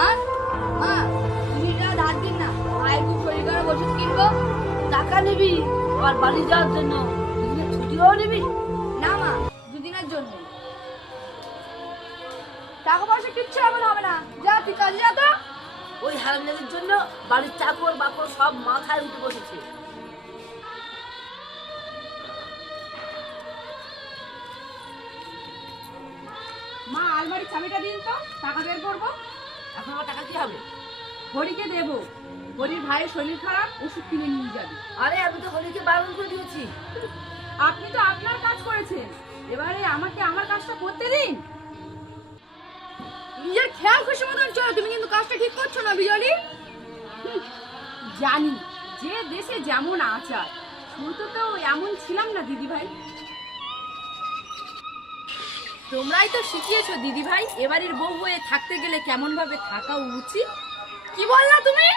আর মা, তুমি টাকা ধার দিন না, ভাইয়ের খুব শরীর খারাপ, ওষুধ কিনবো। টাকা নিবি আর বাড়ি যাওয়ার জন্য? দুদিনের ছুটিও নিবি? না মা, দুদিনের জন্য। টাকা পয়সা কিচ্ছু এমন হবে না, যা তুই কাজে যা তো। ওই হারামজাদির জন্য বাড়ির চাকর বাকর সব মাথায় উঠে বসেছে। মা, আলমারির চাবিটা দিন তো, টাকা বের করবো। এখন আমার টাকা কি হবে? হরিকে দেবো, হরির ভাইয়ের শরীর খারাপ, ওষুধ কিনে নিয়ে যাবে। আরে আমি তো হরিকে বারণ করে দিয়েছি। আপনি তো আপনার কাজ করেছেন, এবারে আমাকে আমার কাজটা করতে দিন। নিজের খেয়াল খুশি মতন চলো, তুমি কিন্তু কাজটা ঠিক করছো না বিজলি। জানি যে দেশে যেমন আচার, শুরুতে তো এমন ছিলাম না দিদি ভাই। তোমরাই তো শিখিয়েছো দিদি ভাই, এবাড়ির বউ হয়ে থাকতে গেলে কেমন ভাবে থাকা উচিত। কি বললা তুমি?